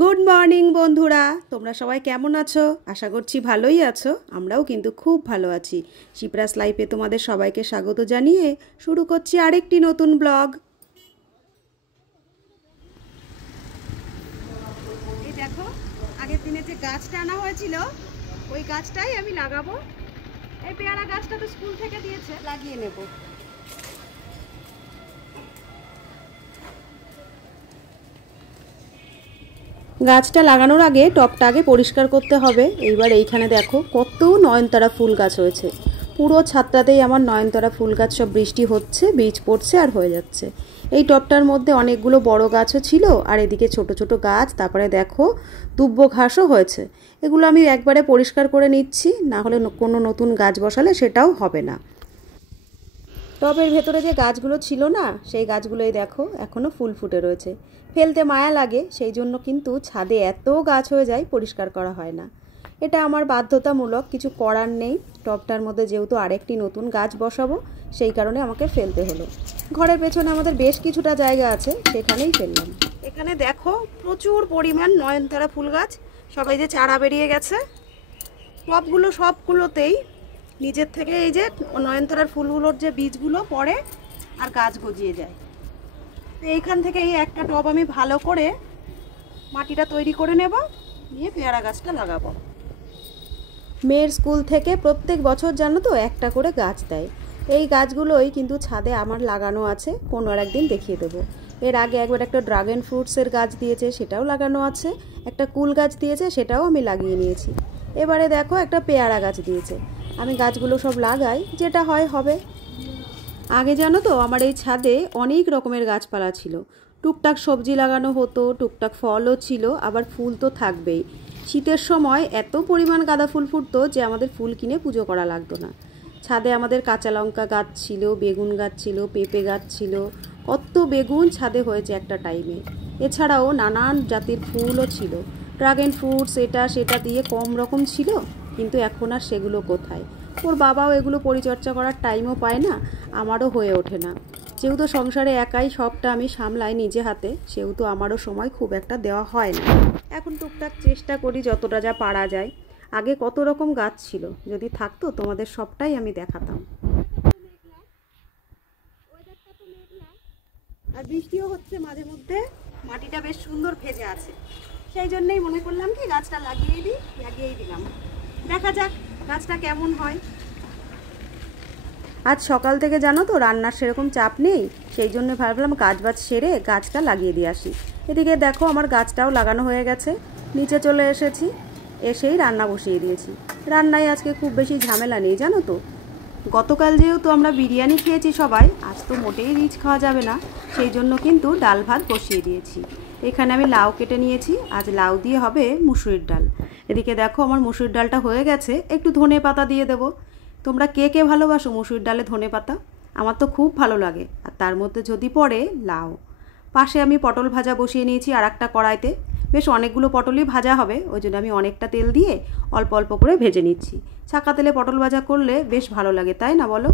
Good morning বন্ধুরা, তোমরা সবাই কেমন আছো? আশা করছি ভালোই আছো। আমরাও কিন্তু খুব ভালো আছি। শিপ্রাস লাইফে তোমাদের সবাইকে স্বাগত জানিয়ে শুরু করছি আরেকটি নতুন ব্লগ। এই দেখো, আগের দিনে যে গাছটা আনা হয়েছিল ওই গাছটাই আমি লাগাবো। এই পেয়ারা গাছটা তো স্কুল থেকে দিয়েছে, লাগিয়ে নেব। গাছটা লাগানোর আগে টবটা আগে পরিষ্কার করতে হবে। এইবার এইখানে দেখো কত নয়নতারা ফুল গাছ হয়েছে। পুরো ছাদটাতেই আমার নয়নতারা ফুল গাছ, সব বৃষ্টি হচ্ছে, বীজ পড়ছে আর হয়ে যাচ্ছে। এই টবটার মধ্যে অনেকগুলো বড় গাছও ছিল আর এদিকে ছোট ছোট গাছ, তারপরে দেখো দুব্ব ঘাসও হয়েছে। এগুলো আমি একবারে পরিষ্কার করে নিচ্ছি, না হলে কোনো নতুন গাছ বসালে সেটাও হবে না। টবের ভেতরে যে গাছগুলো ছিল না, সেই গাছগুলোই দেখো এখনও ফুল ফুটে রয়েছে। ফেলতে মায়া লাগে, সেই জন্য কিন্তু ছাদে এত গাছ হয়ে যায়, পরিষ্কার করা হয় না। এটা আমার বাধ্যতামূলক, কিছু করার নেই। টবটার মধ্যে যেহেতু আরেকটি নতুন গাছ বসাবো, সেই কারণে আমাকে ফেলতে হলো। ঘরের পেছনে আমাদের বেশ কিছুটা জায়গা আছে, সেখানেই ফেললাম। এখানে দেখো প্রচুর পরিমাণ নয়নতারা ফুল গাছ, সবাই যে চারা বেরিয়ে গেছে। টবগুলো সবগুলোতেই নিজের থেকে এই যে নয়নতারার ফুলগুলোর যে বীজগুলো পড়ে আর গাছ গজিয়ে যায়। তো এইখান থেকে এই একটা টব আমি ভালো করে মাটিটা তৈরি করে নেব, নিয়ে পেয়ারা গাছটা লাগাবো। মেয়ের স্কুল থেকে প্রত্যেক বছর জানো তো একটা করে গাছ দেয়। এই গাছগুলোই কিন্তু ছাদে আমার লাগানো আছে, কোনো আর একদিন দেখিয়ে দেবো। এর আগে একবার একটা ড্রাগন ফ্রুটসের গাছ দিয়েছে, সেটাও লাগানো আছে। একটা কুল গাছ দিয়েছে, সেটাও আমি লাগিয়ে নিয়েছি। এবারে দেখো একটা পেয়ারা গাছ দিয়েছে। আমি গাছগুলো সব লাগাই, যেটা হয় হবে। আগে জানো তো আমার এই ছাদে অনেক রকমের গাছপালা ছিল। টুকটাক সবজি লাগানো হতো, টুকটাক ফলও ছিল, আবার ফুল তো থাকবেই। শীতের সময় এত পরিমাণ গাঁদা ফুল ফুটতো যে আমাদের ফুল কিনে পুজো করা লাগতো না। ছাদে আমাদের কাঁচা লঙ্কা গাছ ছিল, বেগুন গাছ ছিল, পেঁপে গাছ ছিল। কত বেগুন ছাদে হয়েছে একটা টাইমে। এছাড়াও নানান জাতির ফুলও ছিল। ড্রাগন ফ্রুটস এটা সেটা দিয়ে কম রকম ছিল, কিন্তু এখন আর সেগুলো কোথায়। ওর বাবাও এগুলো পরিচর্যা করার টাইমও পায় না, আমারও হয়ে ওঠে না। যেহেতু সংসারে একাই সবটা আমি সামলাই নিজে হাতে, সেহেতু আমারও সময় খুব একটা দেওয়া হয় না। এখন টুকটাক চেষ্টা করি যতটা যা পারা যায়। আগে কত রকম গাছ ছিল, যদি থাকতো তোমাদের সবটাই আমি দেখাতাম। আর বৃষ্টিও হচ্ছে মাঝে মধ্যে, মাটিটা বেশ সুন্দর ভেজে আছে। সেই জন্যই মনে করলাম কি গাছটা লাগিয়েই দিলাম। দেখা যাক গাছটা কেমন হয়। আজ সকাল থেকে জানো তো রান্নার সেরকম চাপ নেই, সেই জন্য ভাবলাম কাজবাজ সেরে গাছটা লাগিয়ে দিয়ে আসি। এদিকে দেখো আমার গাছটাও লাগানো হয়ে গেছে। নিচে চলে এসেছি, এসেই রান্না বসিয়ে দিয়েছি। রান্নায় আজকে খুব বেশি ঝামেলা নেই জানো তো। গতকাল যেহেতু আমরা বিরিয়ানি খেয়েছি সবাই, আজ তো মোটেই রিচ খাওয়া যাবে না, সেই জন্য কিন্তু ডাল ভাত বসিয়ে দিয়েছি। এখানে আমি লাউ কেটে নিয়েছি, আজ লাউ দিয়ে হবে মুসুরির ডাল। এদিকে দেখো আমার মুসুরির ডালটা হয়ে গেছে, একটু ধনে পাতা দিয়ে দেবো। তোমরা কে কে ভালোবাসো মুসুরির ডালে ধনে পাতা? আমার তো খুব ভালো লাগে। আর তার মধ্যে যদি পড়ে লাউ। পাশে আমি পটল ভাজা বসিয়ে নিয়েছি আর একটা কড়াইতে। বেশ অনেকগুলো পটলই ভাজা হবে, ওই জন্য আমি অনেকটা তেল দিয়ে অল্প অল্প করে ভেজে নিচ্ছি। ছাকা তেলে পটল ভাজা করলে বেশ ভালো লাগে, তাই না বলো?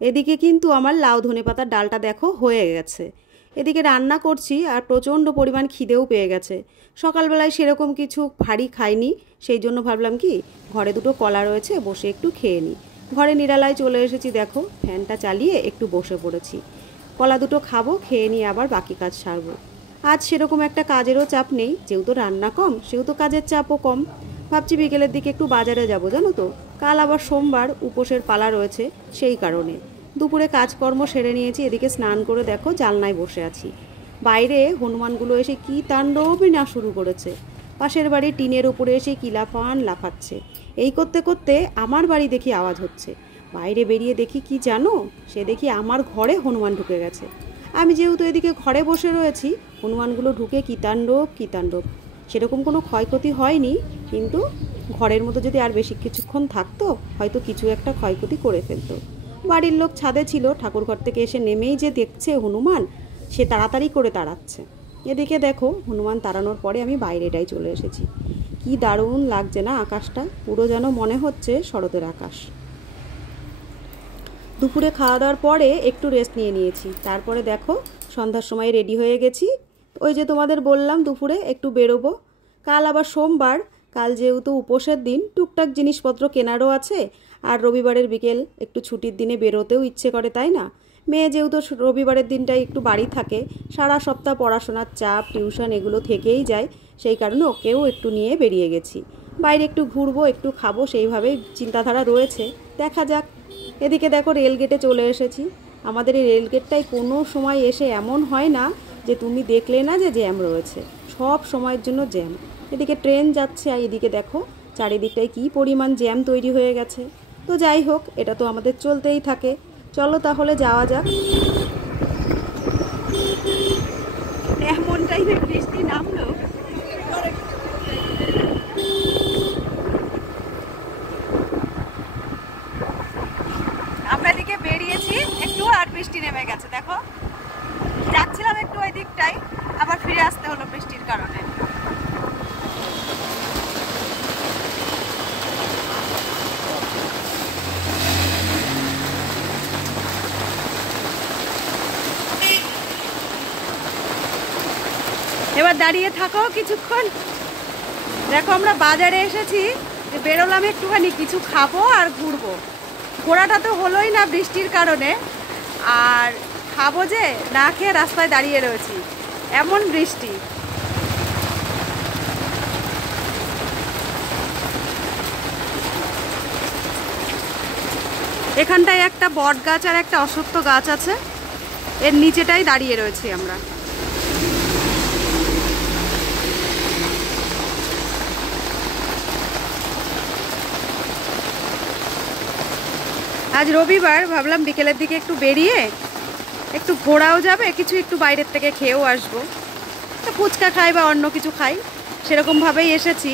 এদিকে কিন্তু আমার লাউ ধনে পাতার ডালটা দেখো হয়ে গেছে। এদিকে রান্না করছি আর প্রচণ্ড পরিমাণ খিদেও পেয়ে গেছে। সকালবেলায় সেরকম কিছু ভারী খাইনি, সেই জন্য ভাবলাম কি ঘরে দুটো কলা রয়েছে, বসে একটু খেয়ে নিই। ঘরে নিরালায় চলে এসেছি, দেখো ফ্যানটা চালিয়ে একটু বসে পড়েছি। কলা দুটো খাবো, খেয়ে নিয়ে আবার বাকি কাজ সারবো। আজ সেরকম একটা কাজেরও চাপ নেই, যেহেতু রান্না কম সেহেতু কাজের চাপও কম। ভাবছি বিকেলের দিকে একটু বাজারে যাবো জানো তো। কাল আবার সোমবার, উপোসের পালা রয়েছে, সেই কারণে। দুপুরে কাজকর্ম সেরে নিয়েছি, এদিকে স্নান করে দেখো জানলায় বসে আছি। বাইরে হনুমানগুলো এসে কি তাণ্ডবই না শুরু করেছে। পাশের বাড়ির টিনের উপরে এসে কিলাফান লাফাচ্ছে। এই করতে করতে আমার বাড়ি দেখি আওয়াজ হচ্ছে। বাইরে বেরিয়ে দেখি কি জানো, সে দেখি আমার ঘরে হনুমান ঢুকে গেছে। আমি যেহেতু এদিকে ঘরে বসে রয়েছি, হনুমানগুলো ঢুকে কি তাণ্ডব। সেরকম কোনো ক্ষয়ক্ষতি হয়নি, কিন্তু ঘরের মতো যদি আর বেশি কিছুক্ষণ থাকতো হয়তো কিছু একটা ক্ষয়ক্ষতি করে ফেলতো। বাড়ির লোক ছাদে ছিল, ঠাকুরঘর থেকে এসে নেমেই যে দেখছে হনুমান, সে তাড়াতাড়ি করে তাড়াচ্ছে। এদিকে দেখো হনুমান তাড়ানোর পরে আমি বাইরেটাই চলে এসেছি। কি দারুণ লাগছে না আকাশটা, পুরো যেন মনে হচ্ছে শরতের আকাশ। দুপুরে খাওয়া দাওয়ার পরে একটু রেস্ট নিয়েছি, তারপরে দেখো সন্ধ্যার সময় রেডি হয়ে গেছি। ওই যে তোমাদের বললাম দুপুরে একটু বেরোবো। কাল আবার সোমবার, কাল যেহেতু উপোসের দিন, টুকটাক জিনিসপত্র কেনারও আছে। আর রবিবারের বিকেল একটু ছুটির দিনে বেরোতেও ইচ্ছে করে, তাই না? মেয়ে যেহেতু রবিবারের দিনটাই একটু বাড়ি থাকে, সারা সপ্তাহ পড়াশোনার চাপ, টিউশন এগুলো থেকেই যায়, সেই কারণে ওকেও একটু নিয়ে বেরিয়ে গেছি। বাইরে একটু ঘুরবো, একটু খাবো, সেইভাবেই চিন্তাধারা রয়েছে। দেখা যাক। এদিকে দেখো রেলগেটে চলে এসেছি। আমাদের এই রেলগেটটাই কোনো সময় এসে এমন হয় না যে তুমি দেখলে না যে জ্যাম রয়েছে, সব সময়ের জন্য জ্যাম। এদিকে ট্রেন যাচ্ছে, আর এদিকে দেখো চারিদিকটায় কী পরিমাণ জ্যাম তৈরি হয়ে গেছে। তো যাই হোক, এটা তো আমাদের চলতেই থাকে। চলো তাহলে যাওয়া যাক। এমন টাইপের বৃষ্টি নামলো, আমরা এদিকে বেরিয়েছি একটু, আর বৃষ্টি নেমে গেছে। দেখো যাচ্ছিলাম একটু ওই দিকটাই, আবার ফিরে আসতে হলো বৃষ্টির কারণে। এবার দাঁড়িয়ে থাকো কিছুক্ষণ। দেখো আমরা বাজারে এসেছি, বেরোলাম একটুখানি, কিছু খাবো আর ঘুরবো। ঘোরাটা তো হলোই না বৃষ্টির কারণে, আর খাবো যে না খেয়ে রাস্তায় দাঁড়িয়ে রয়েছি, এমন বৃষ্টি। এখানটায় একটা বট গাছ আর একটা অশ্বত্থ গাছ আছে, এর নিচেটাই দাঁড়িয়ে রয়েছি আমরা। আজ রবিবার, ভাবলাম বিকেলের দিকে একটু বেরিয়ে একটু ঘোরাও যাবে, কিছু একটু বাইরের থেকে খেয়েও আসবো। তো ফুচকা খাই বা অন্য কিছু খাই, সেরকমভাবেই এসেছি।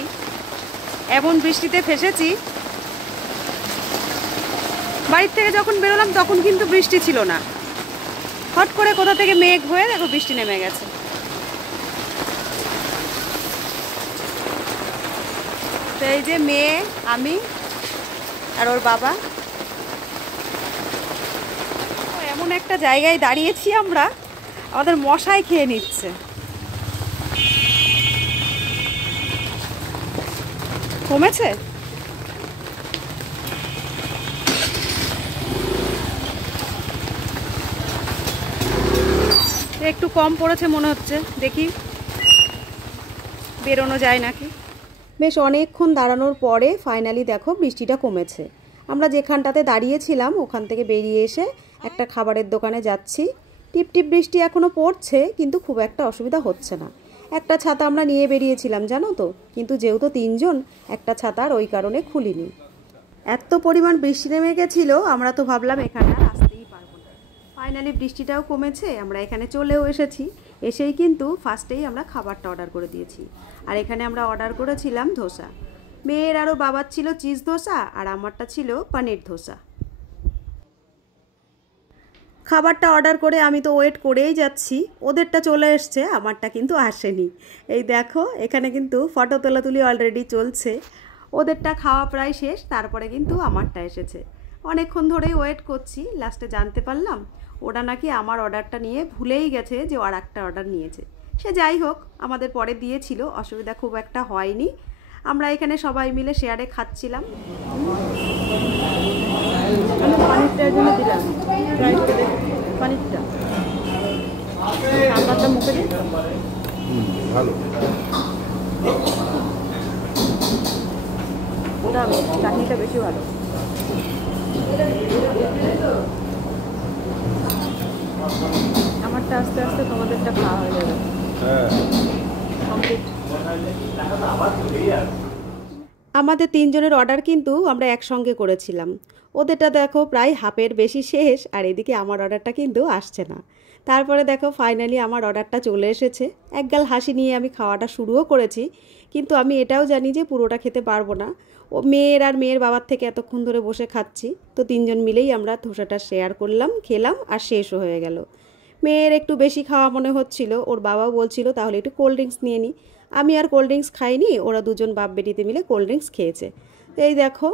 এমন বৃষ্টিতে ফেসেছি। বাড়ির থেকে যখন বেরোলাম তখন কিন্তু বৃষ্টি ছিল না, হট করে কোথা থেকে মেঘ হয়ে দেখো বৃষ্টি নেমে গেছে। তো এই যে মেয়ে, আমি আর ওর বাবা এমন একটা জায়গায় দাঁড়িয়েছি আমরা, আমাদের মশাই খেয়ে নিচ্ছে। কমেছে? একটু কম পড়েছে মনে হচ্ছে, দেখি বেরোনো যায় নাকি। বেশ অনেকক্ষণ দাঁড়ানোর পরে ফাইনালি দেখো বৃষ্টিটা কমেছে। আমরা যেখানটাতে দাঁড়িয়েছিলাম ওখান থেকে বেরিয়ে এসে একটা খাবারের দোকানে যাচ্ছি। টিপ টিপ বৃষ্টি এখনও পড়ছে, কিন্তু খুব একটা অসুবিধা হচ্ছে না। একটা ছাতা আমরা নিয়ে বেরিয়েছিলাম জানো তো, কিন্তু যেহেতু তিনজন, একটা ছাতা আর ওই কারণে খুলিনি। এত পরিমাণ বৃষ্টি নেমে গেছিলো, আমরা তো ভাবলাম এখানে আর আসতেই পারবো না। ফাইনালি বৃষ্টিটাও কমেছে, আমরা এখানে চলেও এসেছি। এসেই কিন্তু ফার্স্টেই আমরা খাবারটা অর্ডার করে দিয়েছি। আর এখানে আমরা অর্ডার করেছিলাম ধোসা। মেয়ের আরও বাবার ছিল চিজ ধোসা, আর আমারটা ছিল পনির ধোসা। খাবারটা অর্ডার করে আমি তো ওয়েট করেই যাচ্ছি, ওদেরটা চলে এসছে, আমারটা কিন্তু আসেনি। এই দেখো এখানে কিন্তু ফটো তোলাতুলি অলরেডি চলছে। ওদেরটা খাওয়া প্রায় শেষ, তারপরে কিন্তু আমারটা এসেছে। অনেকক্ষণ ধরেই ওয়েট করছি, লাস্টে জানতে পারলাম ওরা নাকি আমার অর্ডারটা নিয়ে ভুলেই গেছে যে আর একটা অর্ডার নিয়েছে। সে যাই হোক, আমাদের পরে দিয়েছিল, অসুবিধা খুব একটা হয়নি। আমরা এখানে সবাই মিলে শেয়ারে খাচ্ছিলাম। আমি পানিরটার জন্য দিলাম, ট্রাই করে দেখি পানিরটা, সামনাটা মুখে দিই। ভালো, ওটা চাটনিটা বেশি ভালো। আমারটা আস্তে আস্তে তোমাদেরটা খাওয়া হয়ে যাবে। আমাদের তিনজনের অর্ডার কিন্তু আমরা একসঙ্গে করেছিলাম। ওদেরটা দেখো প্রায় হাফের বেশি শেষ, আর এদিকে আমার অর্ডারটা কিন্তু আসছে না। তারপরে দেখো ফাইনালি আমার অর্ডারটা চলে এসেছে। একগাল হাসি নিয়ে আমি খাওয়াটা শুরুও করেছি, কিন্তু আমি এটাও জানি যে পুরোটা খেতে পারবো না। ও মেয়ের আর মেয়ের বাবার থেকে এতক্ষণ ধরে বসে খাচ্ছি, তো তিনজন মিলেই আমরা ধোসাটা শেয়ার করলাম, খেলাম, আর শেষও হয়ে গেল। মেয়ের একটু বেশি খাওয়া মনে হচ্ছিল, ওর বাবাও বলছিল তাহলে একটু কোল্ড ড্রিঙ্কস নিয়ে নিই। আমি আর কোল্ড ড্রিঙ্কস খাইনি, ওরা দুজন বাপ বেটিতে মিলে কোল্ড ড্রিঙ্কস খেয়েছে। এই দেখো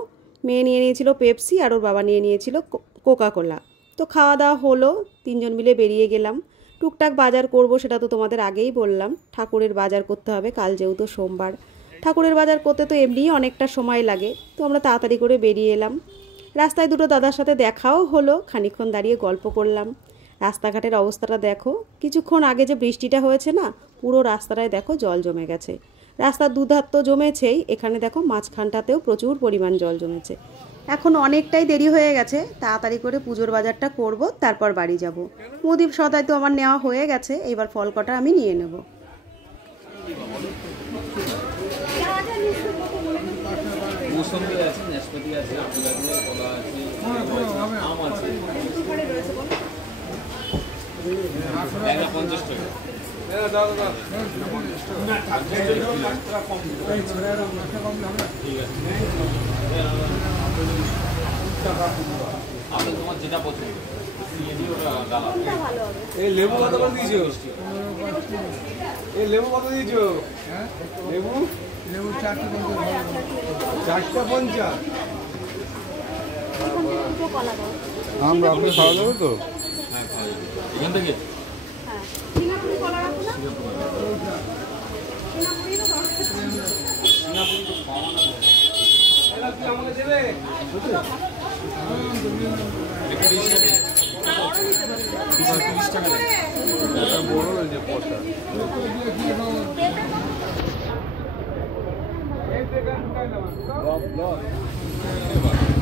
মেয়ে নিয়ে নিয়েছিল পেপসি, আর ওর বাবা নিয়ে নিয়েছিল কোকা কোলা। তো খাওয়া দাওয়া হলো, তিনজন মিলে বেরিয়ে গেলাম। টুকটাক বাজার করব, সেটা তো তোমাদের আগেই বললাম। ঠাকুরের বাজার করতে হবে, কাল যেহেতু সোমবার। ঠাকুরের বাজার করতে তো এমনিই অনেকটা সময় লাগে, তো আমরা তাড়াতাড়ি করে বেরিয়ে এলাম। রাস্তায় দুটো দাদার সাথে দেখাও হলো, খানিকক্ষণ দাঁড়িয়ে গল্প করলাম। রাস্তাঘাটের অবস্থাটা দেখো, কিছুক্ষণ আগে যে বৃষ্টিটা হয়েছে না, পুরো রাস্তাটায় দেখো জল জমে গেছে। রাস্তার দুধার তো জমেছেই, এখানে দেখো মাঝখানটাতেও প্রচুর পরিমাণ জল জমেছে। এখন অনেকটাই দেরি হয়ে গেছে, তাড়াতাড়ি করে পুজোর বাজারটা করব, তারপর বাড়ি যাব। মুদি সদাই তো আমার নেওয়া হয়ে গেছে, এবার ফল কটা আমি নিয়ে নেব। এই লেবু কত করে দিয়েছো? এই লেবু কত দিয়েছো? লেবু লেবু 450। আমরা আপনি খাওয়া যাবে তো? এখান থেকে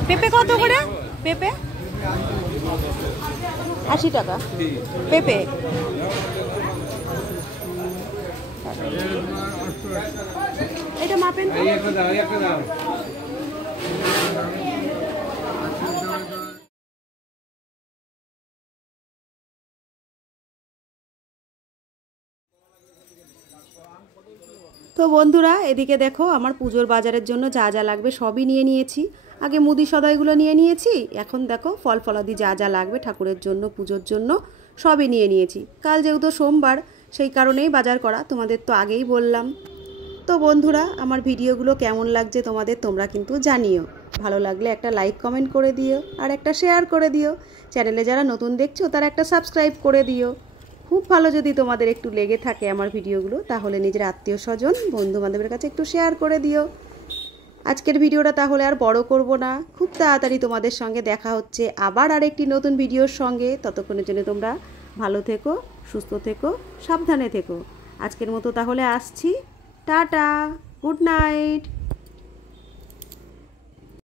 পেঁপে কত করে? পেঁপে 80 টাকা পেঁপে। এটা মাপেন। তো বন্ধুরা, এদিকে দেখো আমার পুজোর বাজারের জন্য যা যা লাগবে সবই নিয়ে নিয়েছি। আগে মুদি সদাইগুলো নিয়ে নিয়েছি, এখন দেখো ফল ফলাদি যা যা লাগবে ঠাকুরের জন্য, পুজোর জন্য সবই নিয়ে নিয়েছি। কাল যেহেতু সোমবার, সেই কারণেই বাজার করা, তোমাদের তো আগেই বললাম। তো বন্ধুরা, আমার ভিডিওগুলো কেমন লাগছে তোমাদের তোমরা কিন্তু জানিও। ভালো লাগলে একটা লাইক কমেন্ট করে দিও, আর একটা শেয়ার করে দিও। চ্যানেলে যারা নতুন দেখছো তারা একটা সাবস্ক্রাইব করে দিও। খুব ভালো যদি তোমাদের একটু লেগে থাকে আমার ভিডিওগুলো, তাহলে নিজের আত্মীয় স্বজন বন্ধু বান্ধবের কাছে একটু শেয়ার করে দিও। আজকের ভিডিওটা তাহলে আর বড় করব না, খুব তাড়াতাড়ি তোমাদের সঙ্গে দেখা হচ্ছে আবার আরেকটি নতুন ভিডিওর সঙ্গে। ততক্ষণের জন্য তোমরা ভালো থেকো, সুস্থ থেকো, সাবধানে থেকো। আজকের মতো তাহলে আসছি, টাটা, গুড নাইট।